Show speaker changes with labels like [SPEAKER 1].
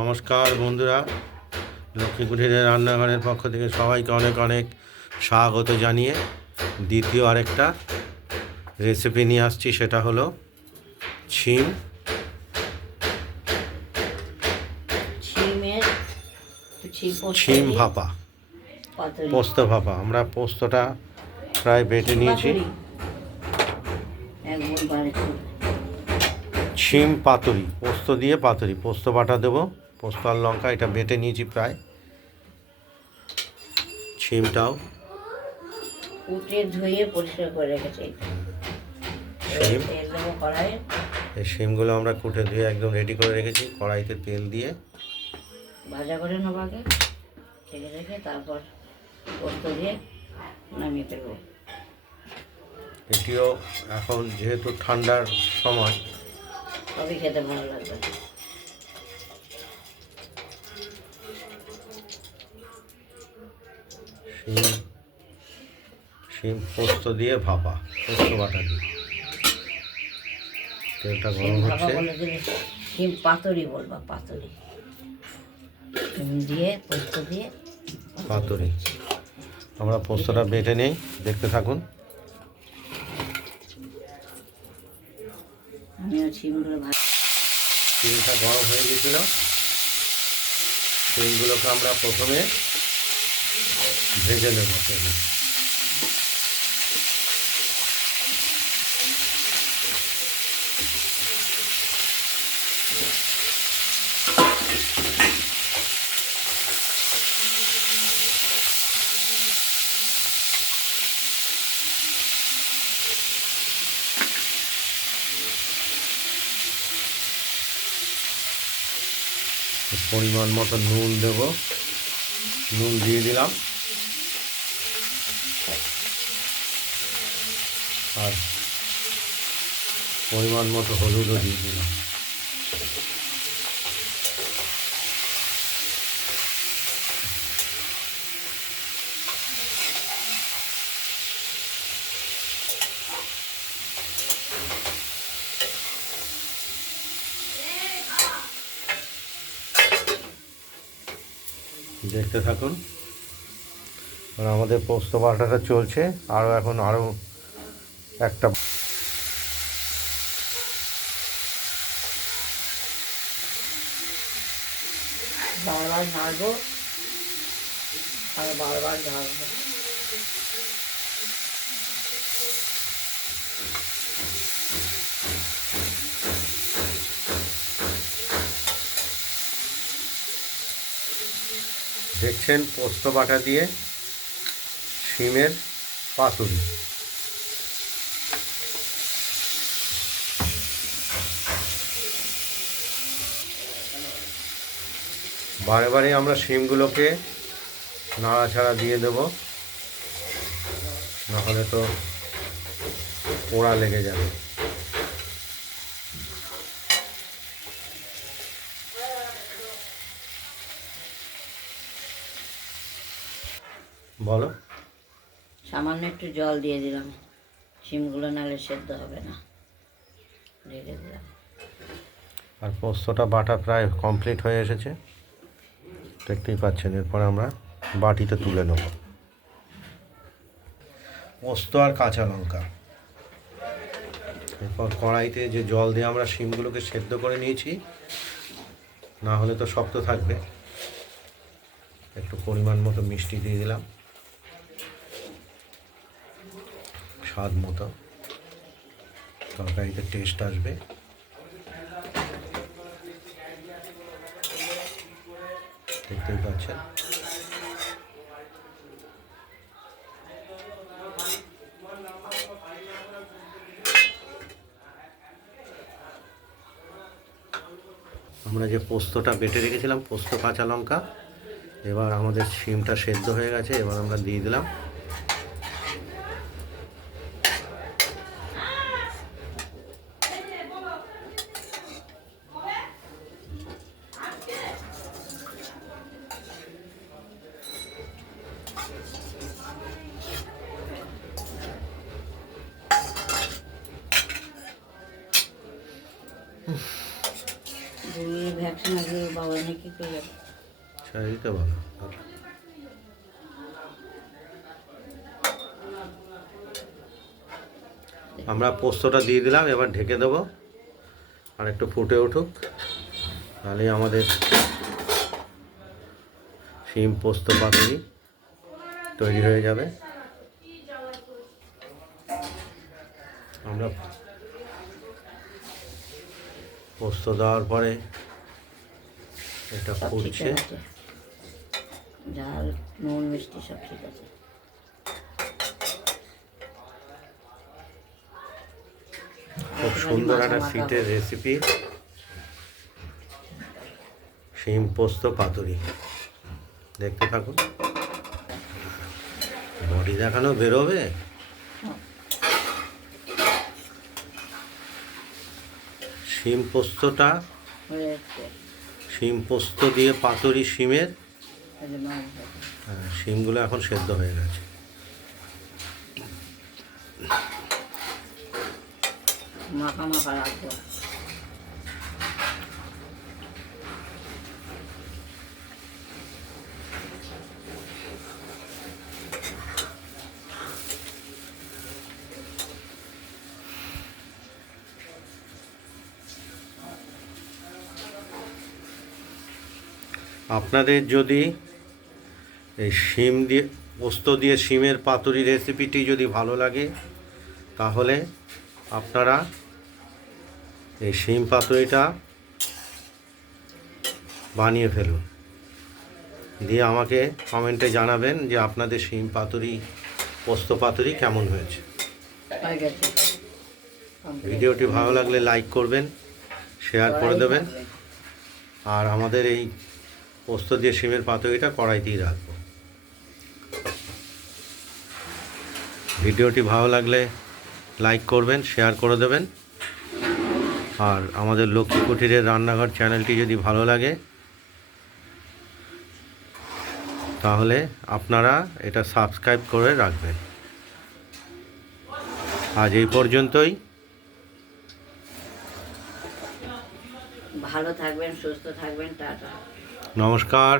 [SPEAKER 1] নমস্কার বন্ধুরা। লক্ষ্মী কুঠিরের রান্নাঘরের পক্ষ থেকে সবাইকে অনেক অনেক স্বাগত জানিয়ে দ্বিতীয় আরেকটা রেসিপি নিয়ে আসছি সেটা হলো ছিম।
[SPEAKER 2] ছিম
[SPEAKER 1] ভাপা। পোস্ত ভাপা। আমরা পোস্তটা প্রায় বেটে নিয়েছি। ছিম পাতুরি। পোস্ত দিয়ে পাতুরি। পোস্ত বাটা দেবো। পোস্ত আর লঙ্কা এটা বেটে নিয়েছি প্রায়। ছিমটাও
[SPEAKER 2] কুটে ধুয়ে পরিষ্কার করে রেখেছি।
[SPEAKER 1] শিম। এই শিমগুলো আমরা কুটে ধুয়ে একদম রেডি করে রেখেছি কড়াইতে তেল দিয়ে।
[SPEAKER 2] ভাজা করে নেব আগে রেখে তারপর পোস্ত দিয়ে নামিয়ে ফেলব।
[SPEAKER 1] এটিও এখন যেহেতু ঠান্ডার সময়
[SPEAKER 2] সবই খেতে ভালো লাগবে।
[SPEAKER 1] শিম শিম পোস্ত দিয়ে ভাপা পোস্ত বাটা দিয়ে। তেলটা গরম হচ্ছে।
[SPEAKER 2] শিম পাতুরি বলবা পাতুরি। দিয়ে পোস্ত দিয়ে
[SPEAKER 1] পাতুরি। আমরা পোস্তটা বেটে নেই দেখতে থাকুন। তেলটা গরম হয়ে গেছিল। শিমগুলোকে আমরা প্রথমে ভেজে নেব তেলে পরিমাণ মতো নুন দেব। নুন দিয়ে দিলাম। আর পরিমাণ মতো হলুদও দিয়ে দিলাম। দেখতে থাকুন। আর আমাদের পোস্ত বাটাটা চলছে। আরও এখন আরও একটা
[SPEAKER 2] বারবার নাড়বো আর বারবার
[SPEAKER 1] দেখছেন পোস্ত বাটা দিয়ে শিমের পাতুরি। বারে বারে আমরা শিমগুলোকে নাড়াচাড়া দিয়ে দেব। নাহলে তো পোড়া লেগে যাবে। বলো।
[SPEAKER 2] সামান্য একটু জল দিয়ে দিলাম। শিমগুলো নাহলে সেদ্ধ হবে না। ঢেকে দিলাম।
[SPEAKER 1] আর পোস্তটা বাটা প্রায় কমপ্লিট হয়ে এসেছে। দেখতেই পাচ্ছেন, এরপর আমরা বাটিতে তুলে নেব। পোস্ত আর কাঁচা লঙ্কা। এরপর কড়াইতে যে জল দিয়ে আমরা শিমগুলোকে সেদ্ধ করে নিয়েছি, না হলে তো শক্ত থাকবে। একটু পরিমাণ মতো মিষ্টি দিয়ে দিলাম। স্বাদ মতো। তরকারিতে টেস্ট আসবে। দেখতেই পাচ্ছেন। আমরা যে পোস্তটা বেটে রেখেছিলাম, পোস্ত কাঁচা লঙ্কা, এবার আমাদের শিমটা সেদ্ধ হয়ে গেছে, এবার আমরা দিয়ে দিলাম। আমরা পোস্তটা দিয়ে দিলাম, এবার ঢেকে দেবো। আর একটু ফুটে উঠুক তাহলেই আমাদের শিম পোস্ত পাতুরি তৈরি হয়ে যাবে। আমরা পোস্ত দেওয়ার পরে এটা ফুটছে।
[SPEAKER 2] ঝাল নুন মিষ্টি সব ঠিক আছে।
[SPEAKER 1] খুব সুন্দর একটা সিটের রেসিপি শিম পোস্ত পাতুরি। দেখতে থাকুন। বডি দেখানো বেরোবে? শিম পোস্তটা শিম পোস্ত দিয়ে পাতুরি শিমের। হ্যাঁ, শিমগুলো এখন সেদ্ধ হয়ে গেছে।
[SPEAKER 2] মাখা মাখা রাখব
[SPEAKER 1] আপনাদের যদি এই শিম দিয়ে পোস্ত দিয়ে শিমের পাতুরি রেসিপিটি যদি ভালো লাগে তাহলে আপনারা এই শিম পাতুরিটা বানিয়ে ফেলুন। দিয়ে আমাকে কমেন্টে জানাবেন যে আপনাদের শিম পাতুরি পোস্ত পাতুরি কেমন হয়েছে।
[SPEAKER 2] হয়ে.
[SPEAKER 1] ভিডিওটি ভালো লাগলে লাইক করবেন শেয়ার করে দেবেন। আর আমাদের এই পোস্ত দিয়ে শিমের পাতুরিটা কড়াইতেই রাখব। ভিডিওটি ভালো লাগলে লাইক করবেন, শেয়ার করে দেবেন। আর আমাদের লক্ষ্মী কুটিরের রান্নাঘর চ্যানেলটি যদি ভালো লাগে, তাহলে আপনারা এটা সাবস্ক্রাইব করে রাখবেন। আজ এই পর্যন্তই।
[SPEAKER 2] ভালো থাকবেন, সুস্থ থাকবেন, টাটা।
[SPEAKER 1] নমস্কার।